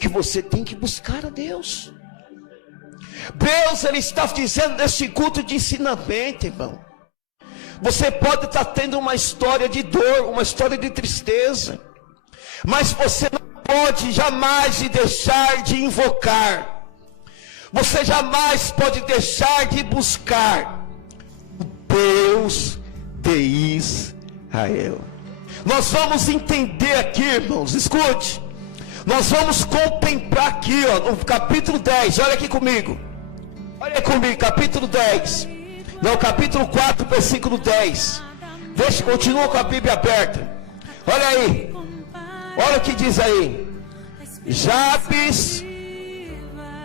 que você tem que buscar a Deus. Deus, Ele está dizendo nesse culto de ensinamento, irmão. Você pode estar tendo uma história de dor, uma história de tristeza, mas você não pode jamais deixar de invocar. Você jamais pode deixar de buscar o Deus de Israel. Nós vamos entender aqui, irmãos, escute. Nós vamos contemplar aqui, ó, no capítulo 10, olha aqui comigo. Olha comigo, capítulo 10. Não, capítulo 4, versículo 10. Continua com a Bíblia aberta. Olha aí. Olha o que diz aí. Jabes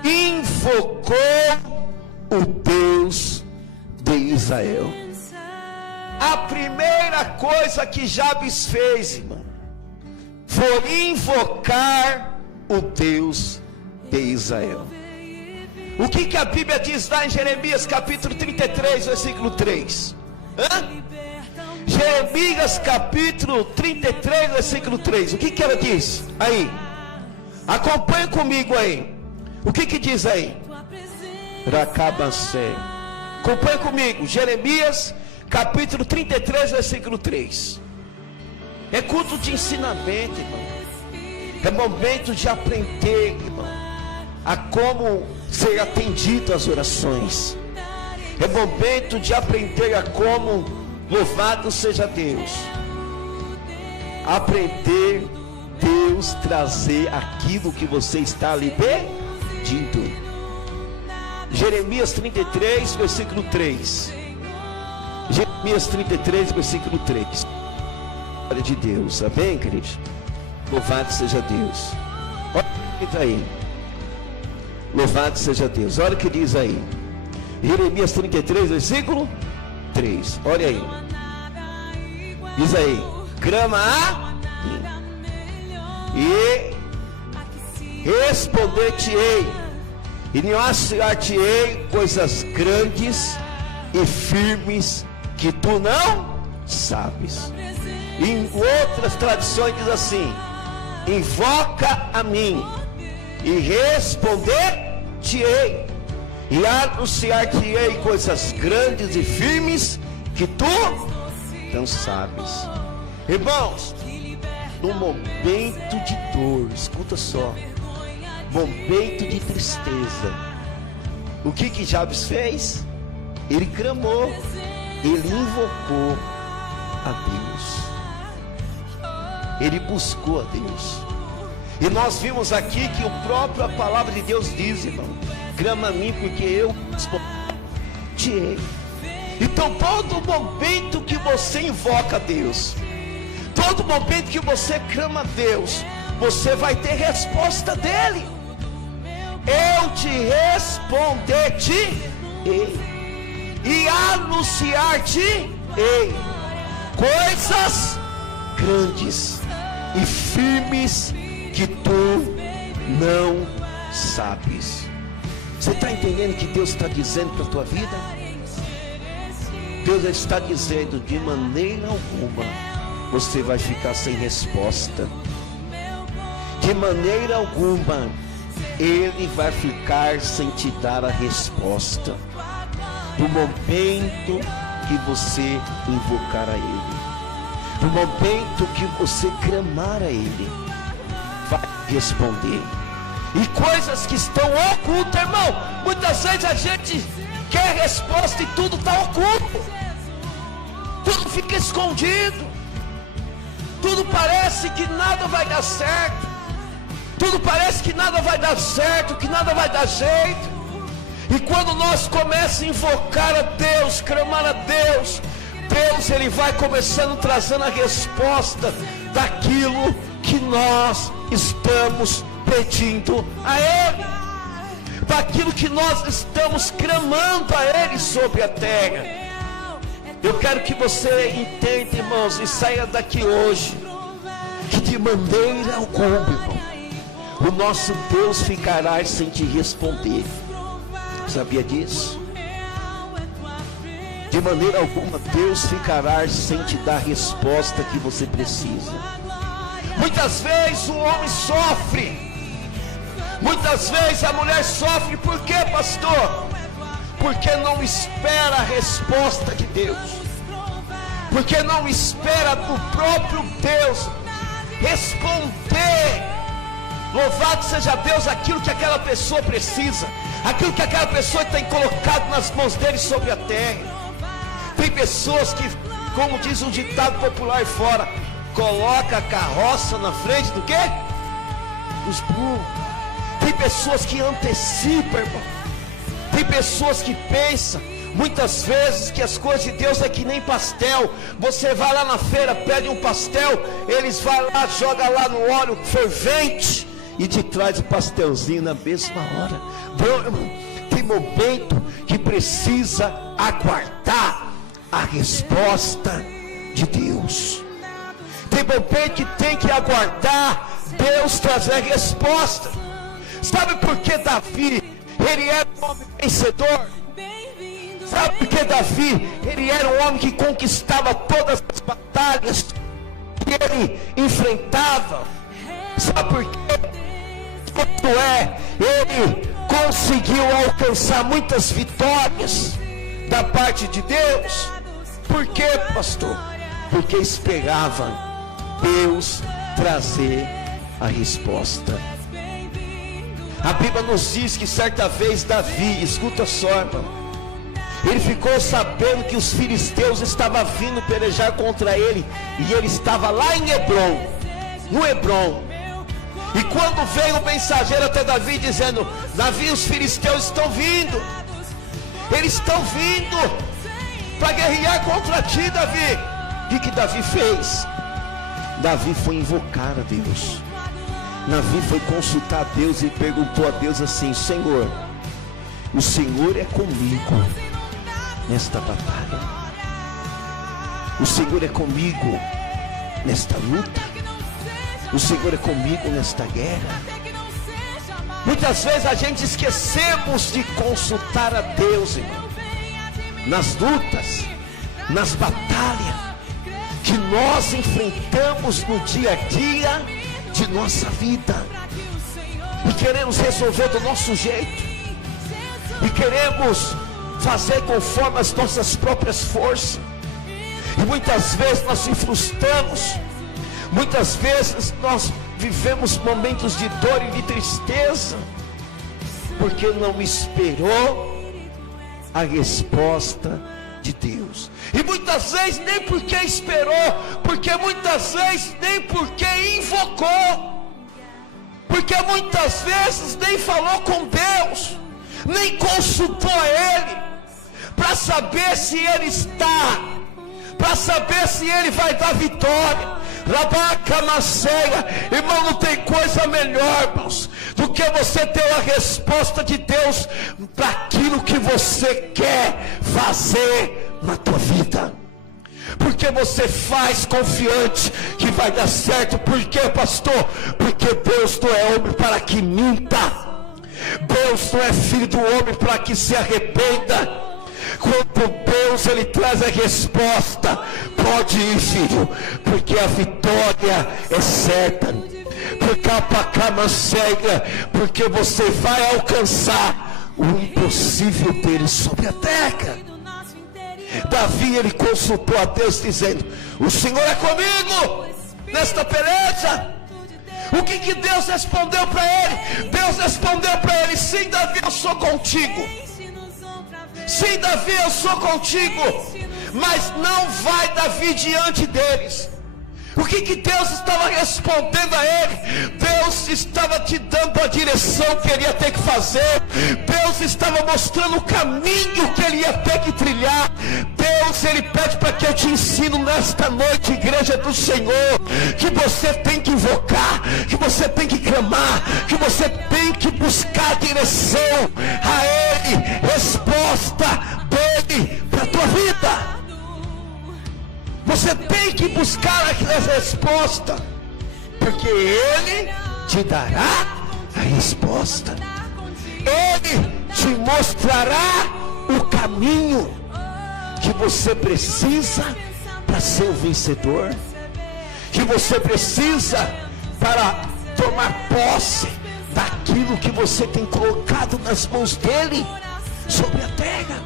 invocou o Deus de Israel. A primeira coisa que Jabes fez, irmão, foi invocar o Deus de Israel. O que a Bíblia diz lá em Jeremias capítulo 33, versículo 3? Jeremias capítulo 33, versículo 3. O que ela diz? Aí, acompanhe comigo aí. O que diz aí? Racabacé. Acompanhe comigo, Jeremias capítulo 33, versículo 3. É culto de ensinamento, irmão. É momento de aprender, irmão, a como ser atendido às orações. É momento de aprender a como louvado seja Deus. Aprender Deus trazer aquilo que você está lhe pedindo. Jeremias 33, versículo 3. Jeremias 33, versículo 3. Glória de Deus, amém, querido? Louvado seja Deus. Olha o que diz aí. Louvado seja Deus. Olha o que diz aí. Jeremias 33, versículo 3. Olha aí. Diz aí: clama a mim, e responder-te-ei, e não achar-te-ei coisas grandes e firmes que tu não sabes. Em outras tradições diz assim: invoca a mim, e responder-te-ei, e anunciar-te-ei coisas grandes e firmes que tu não sabes. Irmãos, no momento de dor, escuta só, momento de tristeza, o que Jabes fez? Ele clamou, ele invocou a Deus, ele buscou a Deus. E nós vimos aqui que a própria palavra de Deus diz, irmão: clama a mim, porque eu te. Então todo momento que você invoca a Deus, todo momento que você clama a Deus, você vai ter resposta dele. Eu te responder-te e anunciar-te coisas grandes e firmes que tu não sabes. Você está entendendo o que Deus está dizendo para a tua vida? Deus está dizendo: de maneira alguma você vai ficar sem resposta. De maneira alguma Ele vai ficar sem te dar a resposta. No momento que você invocar a Ele, no momento que você clamar a Ele, vai responder. E coisas que estão ocultas, irmão, muitas vezes a gente quer resposta e tudo está oculto, tudo fica escondido, tudo parece que nada vai dar certo, tudo parece que nada vai dar certo, que nada vai dar jeito. E quando nós começamos a invocar a Deus, clamar a Deus, Deus ele vai começando trazendo a resposta daquilo que nós estamos pedindo a Ele, daquilo que nós estamos clamando a Ele sobre a terra. Eu quero que você entenda, irmãos, e saia daqui hoje, que de maneira alguma, irmão, o nosso Deus ficará sem te responder. Sabia disso? De maneira alguma Deus ficará sem te dar a resposta que você precisa. Muitas vezes o homem sofre muitas vezes a mulher sofre, por quê, pastor? Porque não espera a resposta de Deus, porque não espera do próprio Deus responder. Louvado seja Deus, aquilo que aquela pessoa precisa, aquilo que aquela pessoa tem colocado nas mãos dele sobre a terra. Tem pessoas que, como diz um ditado popular fora, coloca a carroça na frente do quê? Dos burros. Tem pessoas que antecipam, irmão. Tem pessoas que pensam muitas vezes que as coisas de Deus é que nem pastel. Você vai lá na feira, pede um pastel, eles vão lá, jogam lá no óleo fervente e te traz o pastelzinho na mesma hora. Bom, irmão, tem momento que precisa aguardar a resposta de Deus. Tem momento que tem que aguardar Deus trazer a resposta. Sabe por que Davi, ele era um homem vencedor? Sabe por que Davi, ele era um homem que conquistava todas as batalhas que ele enfrentava? Sabe por quê? Ele conseguiu alcançar muitas vitórias da parte de Deus. Por quê, pastor? Porque esperava Deus trazer a resposta. A Bíblia nos diz que certa vez Davi, escuta só, irmão, ele ficou sabendo que os filisteus estavam vindo pelejar contra ele, e ele estava lá em Hebrom, no Hebrom. E quando veio o mensageiro até Davi dizendo: Davi, os filisteus estão vindo, eles estão vindo para guerrear contra ti, Davi. O que Davi fez? Davi foi invocar a Deus. Davi foi consultar a Deus e perguntou a Deus assim: Senhor, o Senhor é comigo nesta batalha? O Senhor é comigo nesta luta? O Senhor é comigo nesta guerra? Muitas vezes a gente esquecemos de consultar a Deus, irmão, nas lutas, nas batalhas que nós enfrentamos no dia a dia de nossa vida, e queremos resolver do nosso jeito, e queremos fazer conforme as nossas próprias forças, e muitas vezes nós se frustramos, muitas vezes nós vivemos momentos de dor e de tristeza, porque não esperou a resposta de Deus. E muitas vezes nem porque esperou, porque muitas vezes nem porque invocou, porque muitas vezes nem falou com Deus, nem consultou a Ele, para saber se Ele está, para saber se Ele vai dar vitória. Rabaca Maceia, irmão, não tem coisa melhor, irmãos, do que você ter a resposta de Deus para aquilo que você quer fazer na tua vida, porque você faz confiante que vai dar certo. Por quê, pastor? Porque Deus não é homem para que minta, Deus não é filho do homem para que se arrependa. Quando Deus ele traz a resposta, pode ir, filho, porque a vitória é certa, porque você vai alcançar o impossível dele sobre a terra. Davi, ele consultou a Deus dizendo: o Senhor é comigo nesta peleja. O que Deus respondeu para ele? Deus respondeu para ele: sim, Davi, eu sou contigo. Sim, Davi, eu sou contigo. Mas não vai, Davi, diante deles. O que Deus estava respondendo a ele? Deus estava te dando a direção que ele ia ter que fazer. Deus estava mostrando o caminho que ele ia ter que trilhar. Deus, ele pede para que eu te ensino nesta noite, igreja do Senhor, que você tem que invocar, que você tem que clamar, que você tem que buscar a direção a Ele, resposta dele para a tua vida. Você tem que buscar a resposta, porque Ele te dará a resposta. Ele te mostrará o caminho que você precisa para ser o vencedor, que você precisa para tomar posse daquilo que você tem colocado nas mãos dele sobre a terra.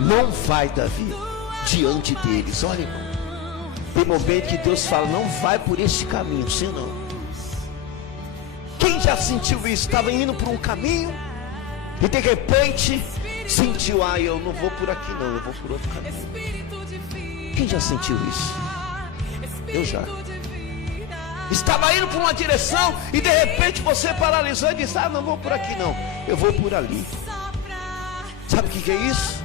Não vai, Davi, diante deles. Olha, irmão, tem momento que Deus fala: não vai por este caminho, sim, não. Quem já sentiu isso? Estava indo por um caminho e de repente sentiu: ah, eu não vou por aqui não, eu vou por outro caminho. Quem já sentiu isso? Eu já. Estava indo por uma direção e de repente você paralisou e disse: ah, não vou por aqui não, eu vou por ali. Sabe o que é isso?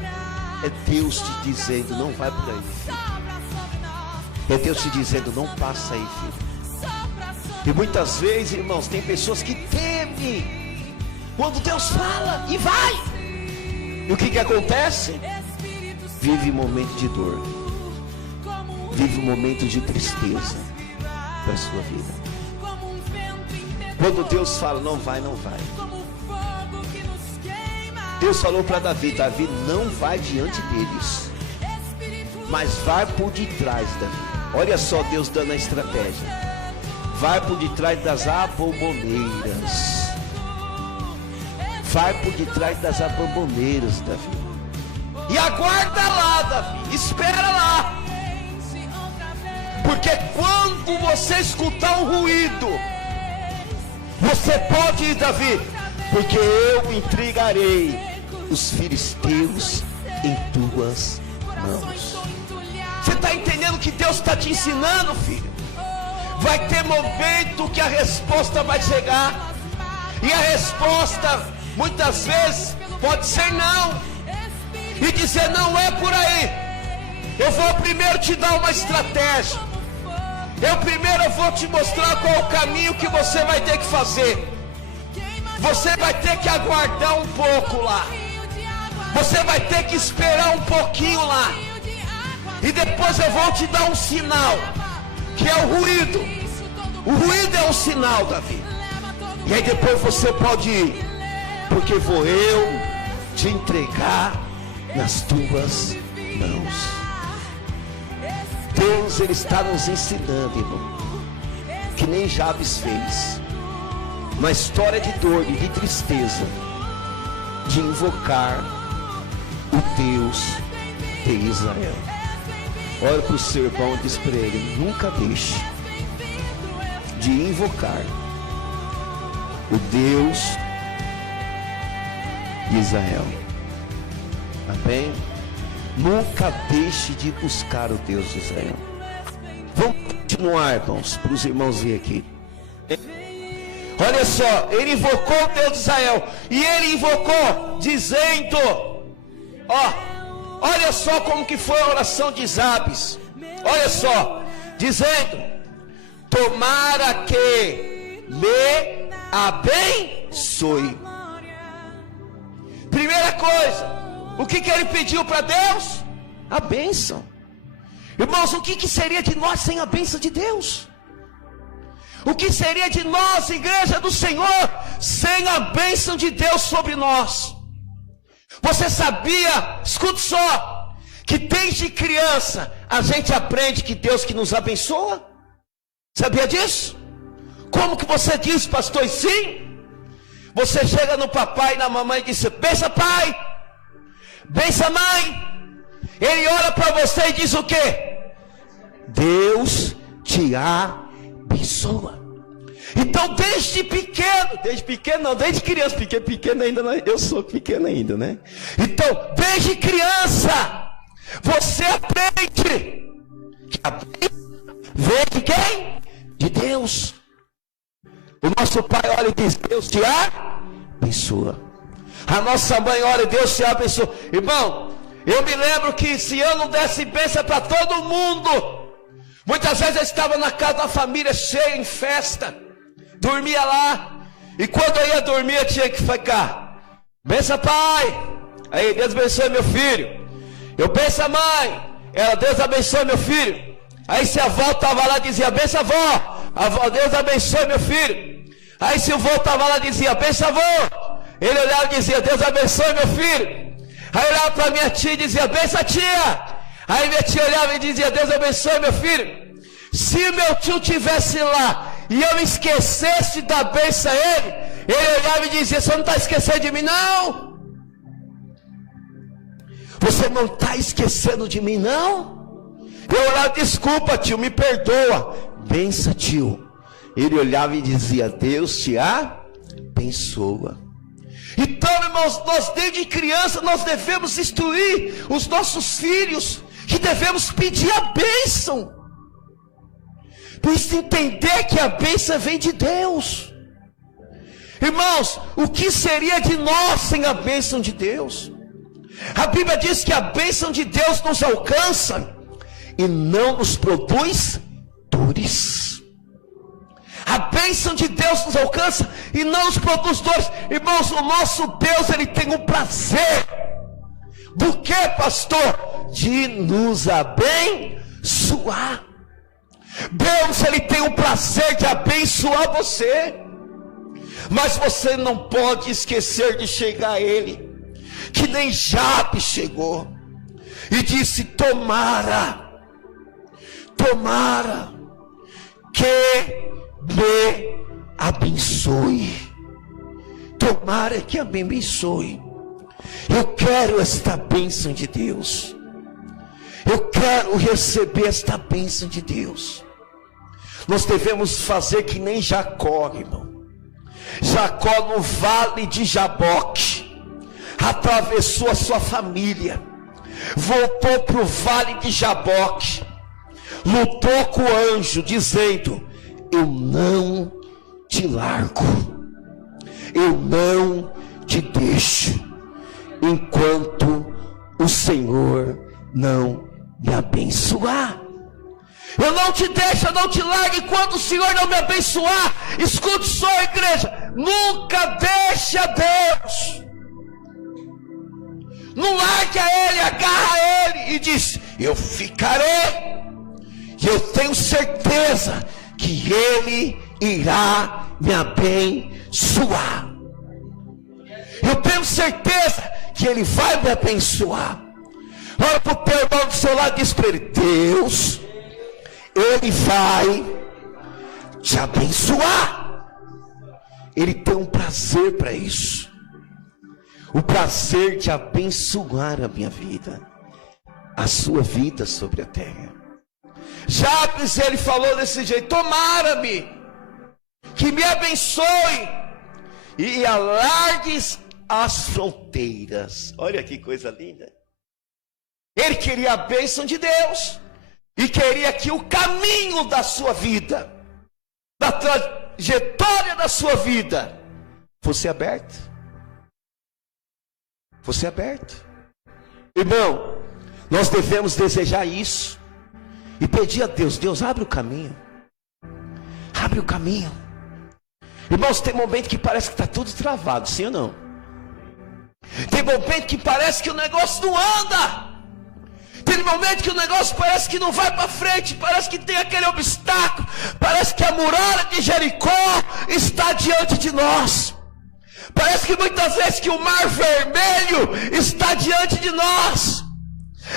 É Deus te dizendo: não vai por aí, filho. É Deus te dizendo: não passa aí, filho. E muitas vezes, irmãos, tem pessoas que temem quando Deus fala e vai. E o que acontece? Vive um momento de dor, vive um momento de tristeza para a sua vida. Quando Deus fala: não vai, não vai. Deus falou para Davi: Davi, não vai diante deles, mas vai por detrás, Davi. Olha só Deus dando a estratégia. Vai por detrás das aboboneiras. Vai por detrás das aboboneiras, Davi. E aguarda lá, Davi. Espera lá. Porque quando você escutar um ruído, você pode ir, Davi. Porque eu entregarei os filisteus em tuas mãos. Você está entendendo o que Deus está te ensinando, filho? Vai ter momento que a resposta vai chegar. E a resposta muitas vezes pode ser não. E dizer: não é por aí. Eu vou primeiro te dar uma estratégia. Eu vou te mostrar qual é o caminho que você vai ter que fazer. Você vai ter que aguardar um pouco lá. Você vai ter que esperar um pouquinho lá. E depois eu vou te dar um sinal, que é o ruído. O ruído é um sinal, Davi. E aí depois você pode ir, porque vou eu te entregar nas tuas mãos. Deus, Ele está nos ensinando, irmão, que nem Jabes fez, uma história de dor e de tristeza, de invocar o Deus de Israel. Olha para o seu irmão e diz para ele: nunca deixe de invocar o Deus de Israel. Amém? Nunca deixe de buscar o Deus de Israel. Vamos continuar, irmãos, para os irmãos virem aqui. Olha só, ele invocou o Deus de Israel. E ele invocou dizendo: olha só como que foi a oração de Jabes. Olha só, dizendo: tomara que me abençoe. Primeira coisa, o que ele pediu para Deus? A bênção. Irmãos, o que seria de nós sem a bênção de Deus? O que seria de nós, igreja do Senhor, sem a bênção de Deus sobre nós? Você sabia, escute só, que desde criança a gente aprende que Deus que nos abençoa? Sabia disso? Como que você diz, pastor? Sim. Você chega no papai e na mamãe e diz: bença pai, bença mãe. Ele olha para você e diz o quê? Deus te abençoa. Então desde criança, porque pequeno ainda não, eu sou pequeno ainda, né? Então desde criança você aprende que a bênção vem de quem? De Deus. O nosso pai olha e diz: Deus te abençoa. A nossa mãe olha e Deus te abençoa. Irmão, eu me lembro que se eu não desse bênção para todo mundo, muitas vezes eu estava na casa da família cheia, em festa, dormia lá, e quando eu ia dormir eu tinha que ficar: benção pai, aí Deus abençoe meu filho. Eu: benção mãe, ela: Deus abençoe meu filho. Aí se a avó estava lá, dizia: benção avó, Deus abençoe meu filho. Aí se o vô estava lá, dizia: benção avô. Ele olhava e dizia: Deus abençoe meu filho. Aí olhava para minha tia e dizia: benção tia. Aí minha tia olhava e dizia: Deus abençoe meu filho. Se meu tio tivesse lá e eu esquecesse de dar bênção a ele, ele olhava e dizia: você não está esquecendo de mim não? Você não está esquecendo de mim não? Eu olhava: desculpa tio, me perdoa. Bença tio. Ele olhava e dizia: Deus te abençoa. Então, irmãos, nós desde criança nós devemos instruir os nossos filhos que devemos pedir a bênção. Por isso, entender que a bênção vem de Deus. Irmãos, o que seria de nós sem a bênção de Deus? A Bíblia diz que a bênção de Deus nos alcança e não nos produz dores. A bênção de Deus nos alcança e não nos produz dores. Irmãos, o nosso Deus, Ele tem um prazer. Do que, pastor? De nos abençoar. Deus, Ele tem o prazer de abençoar você. Mas você não pode esquecer de chegar a Ele, que nem Jabes chegou e disse: tomara que me abençoe. Tomara que me abençoe. Eu quero esta bênção de Deus. Eu quero receber esta bênção de Deus. Nós devemos fazer que nem Jacó, irmão. Jacó, no vale de Jaboque, atravessou a sua família, voltou para o vale de Jaboque, lutou com o anjo, dizendo: eu não te largo, eu não te deixo, enquanto o Senhor não me abençoar. Eu não te deixo, eu não te largo enquanto o Senhor não me abençoar. Escute só, igreja, nunca deixe a Deus. Não largue a Ele, agarra a Ele e diz: eu ficarei. E eu tenho certeza que Ele irá me abençoar. Eu tenho certeza que Ele vai me abençoar. Olha para o teu irmão do seu lado e diz para ele: Deus, Ele vai te abençoar. Ele tem um prazer para isso. O prazer de abençoar a minha vida, a sua vida sobre a terra. Jabes, ele falou desse jeito: tomara-me que me abençoe e alargues as fronteiras. Olha que coisa linda. Ele queria a bênção de Deus e queria que o caminho da sua vida, da trajetória da sua vida, fosse aberto. Fosse aberto. Irmão, nós devemos desejar isso e pedir a Deus: Deus, abre o caminho. Abre o caminho. Irmãos, tem momento que parece que está tudo travado, sim ou não? Tem momento que parece que o negócio não anda. Tem momento que o negócio parece que não vai para frente, parece que tem aquele obstáculo, parece que a muralha de Jericó está diante de nós. Parece que muitas vezes que o mar vermelho está diante de nós.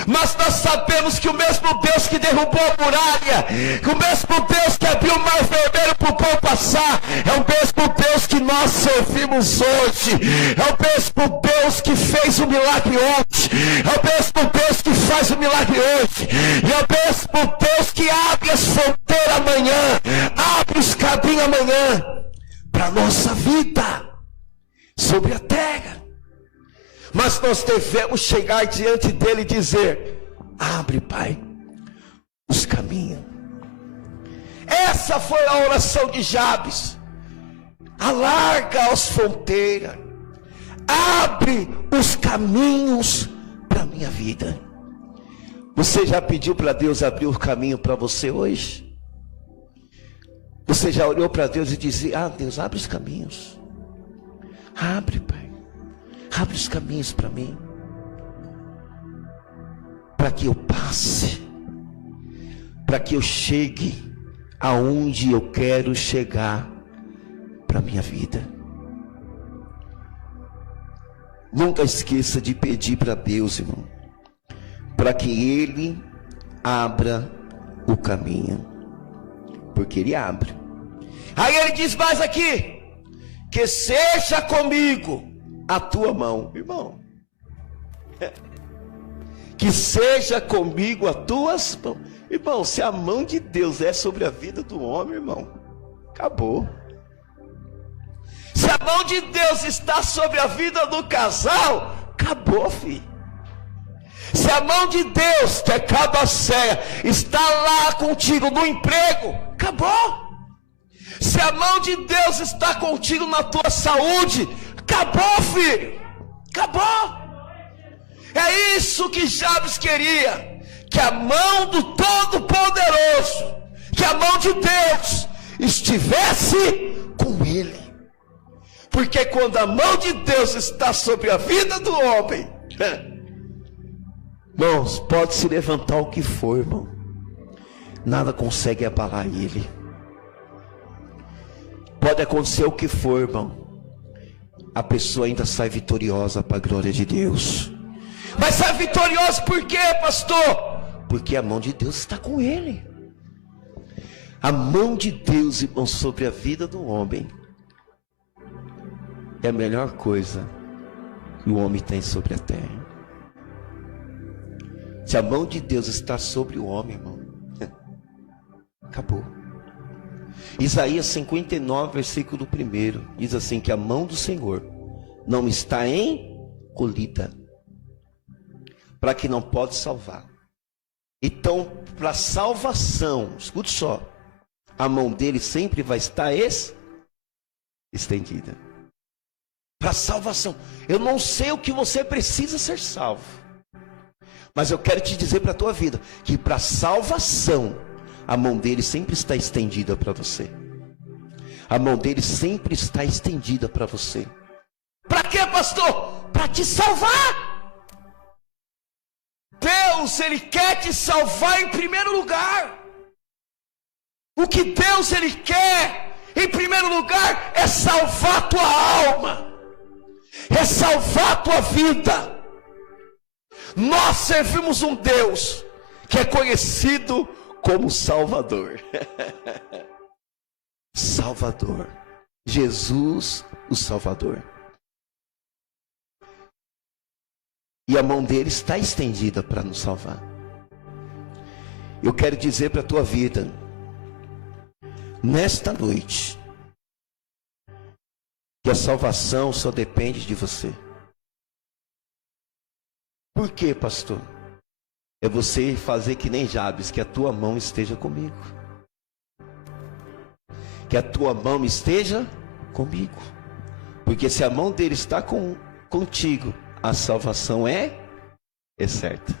Mas nós sabemos que o mesmo Deus que derrubou a muralha, que o mesmo Deus que abriu o mar vermelho para o povo passar, é o mesmo Deus que nós servimos hoje. É o mesmo Deus que fez o milagre ontem. É o mesmo Deus que faz o milagre hoje. E é o mesmo Deus que abre as fronteiras amanhã, abre os caminhos amanhã para a nossa vida sobre a terra. Mas nós devemos chegar diante dele e dizer: abre, Pai, os caminhos. Essa foi a oração de Jabes. Alarga as fronteiras, abre os caminhos para a minha vida. Você já pediu para Deus abrir o caminho para você hoje? Você já olhou para Deus e disse: ah, Deus, abre os caminhos. Abre, Pai. Abre os caminhos para mim, para que eu passe, para que eu chegue aonde eu quero chegar para a minha vida. Nunca esqueça de pedir para Deus, irmão, para que Ele abra o caminho, porque Ele abre. Aí ele diz mais aqui: que seja comigo a tua mão, irmão. Que seja comigo as tuas mãos. Irmão, se a mão de Deus é sobre a vida do homem, irmão, acabou. Se a mão de Deus está sobre a vida do casal, acabou, filho. Se a mão de Deus, que é cabacéia, está lá contigo no emprego, acabou. Se a mão de Deus está contigo na tua saúde, acabou, filho. Acabou. É isso que Jabes queria, que a mão do Todo-Poderoso, que a mão de Deus estivesse com ele. Porque quando a mão de Deus está sobre a vida do homem, irmãos, pode se levantar o que for, irmão, nada consegue abalar ele. Pode acontecer o que for, irmão, a pessoa ainda sai vitoriosa para a glória de Deus. Mas sai vitoriosa por quê, pastor? Porque a mão de Deus está com ele. A mão de Deus, irmão, sobre a vida do homem é a melhor coisa que o homem tem sobre a terra. Se a mão de Deus está sobre o homem, irmão, acabou. Isaías 59, versículo 1, diz assim: que a mão do Senhor não está encolhida, para que não pode salvar. Então, para salvação, escute só, a mão dele sempre vai estar estendida. Para salvação. Eu não sei o que você precisa ser salvo, mas eu quero te dizer para a tua vida, que para salvação, a mão dele sempre está estendida para você. A mão dele sempre está estendida para você. Para quê, pastor? Para te salvar. Deus, ele quer te salvar em primeiro lugar. O que Deus, ele quer em primeiro lugar é salvar a tua alma, é salvar a tua vida. Nós servimos um Deus que é conhecido como Salvador. Salvador. Jesus, o Salvador. E a mão dele está estendida para nos salvar. Eu quero dizer para a tua vida, nesta noite, que a salvação só depende de você. Por quê, pastor? É você fazer que nem Jabes, que a tua mão esteja comigo. Que a tua mão esteja comigo. Porque se a mão dele está contigo, a salvação é certa.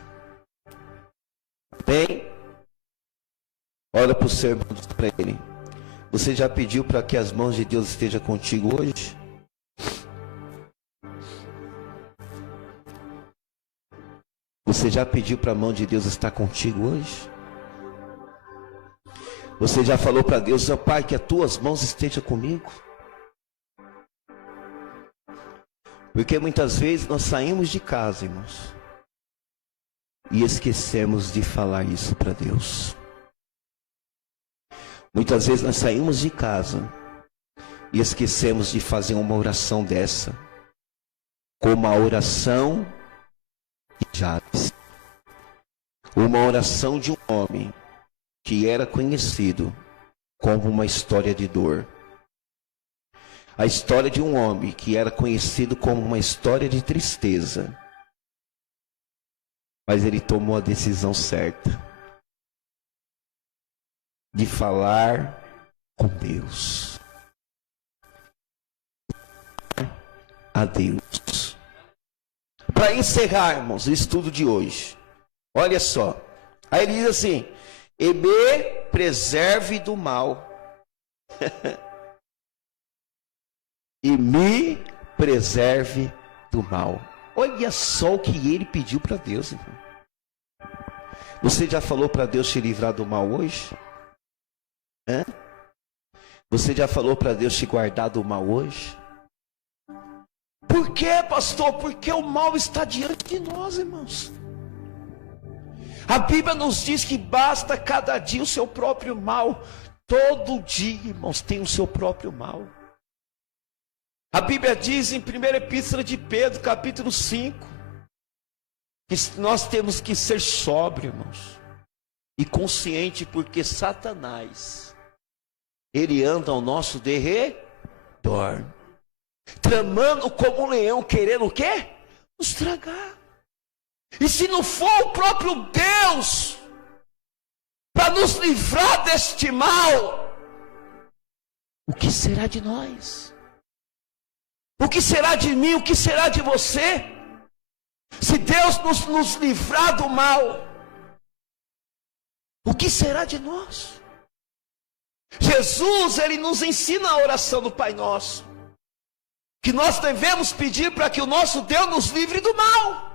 Bem, olha para o seu irmão, para ele: você já pediu para que as mãos de Deus estejam contigo hoje? Você já pediu para a mão de Deus estar contigo hoje? Você já falou para Deus: ó Pai, que as tuas mãos estejam comigo? Porque muitas vezes nós saímos de casa, irmãos, e esquecemos de falar isso para Deus. Muitas vezes nós saímos de casa e esquecemos de fazer uma oração dessa, como a oração de Jabes. Uma oração de um homem que era conhecido como uma história de dor. A história de um homem que era conhecido como uma história de tristeza. Mas ele tomou a decisão certa de falar com Deus. A Deus. Para encerrar, irmãos, o estudo de hoje, olha só. Aí ele diz assim: e me preserve do mal. E me preserve do mal. Olha só o que ele pediu para Deus, irmão. Você já falou para Deus te livrar do mal hoje? Você já falou para Deus te guardar do mal hoje? Por quê, pastor? Porque o mal está diante de nós, irmãos. A Bíblia nos diz que basta cada dia o seu próprio mal. Todo dia, irmãos, tem o seu próprio mal. A Bíblia diz em 1ª Epístola de Pedro, capítulo 5, que nós temos que ser sóbrios, irmãos, e consciente, porque Satanás, ele anda ao nosso derredor, tramando como um leão, querendo o quê? Nos tragar. E se não for o próprio Deus para nos livrar deste mal, o que será de nós? O que será de mim? O que será de você? Se Deus nos livrar do mal, o que será de nós? Jesus, ele nos ensina a oração do Pai Nosso, que nós devemos pedir para que o nosso Deus nos livre do mal.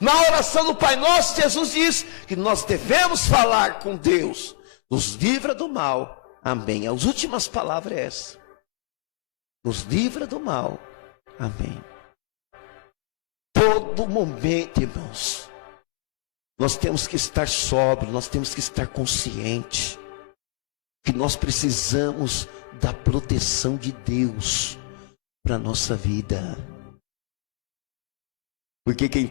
Na oração do Pai Nosso, Jesus diz que nós devemos falar com Deus, nos livra do mal. Amém. As últimas palavras é essa. Nos livra do mal. Amém. Todo momento, irmãos, nós temos que estar sóbrios, nós temos que estar conscientes que nós precisamos da proteção de Deus para a nossa vida. Porque quem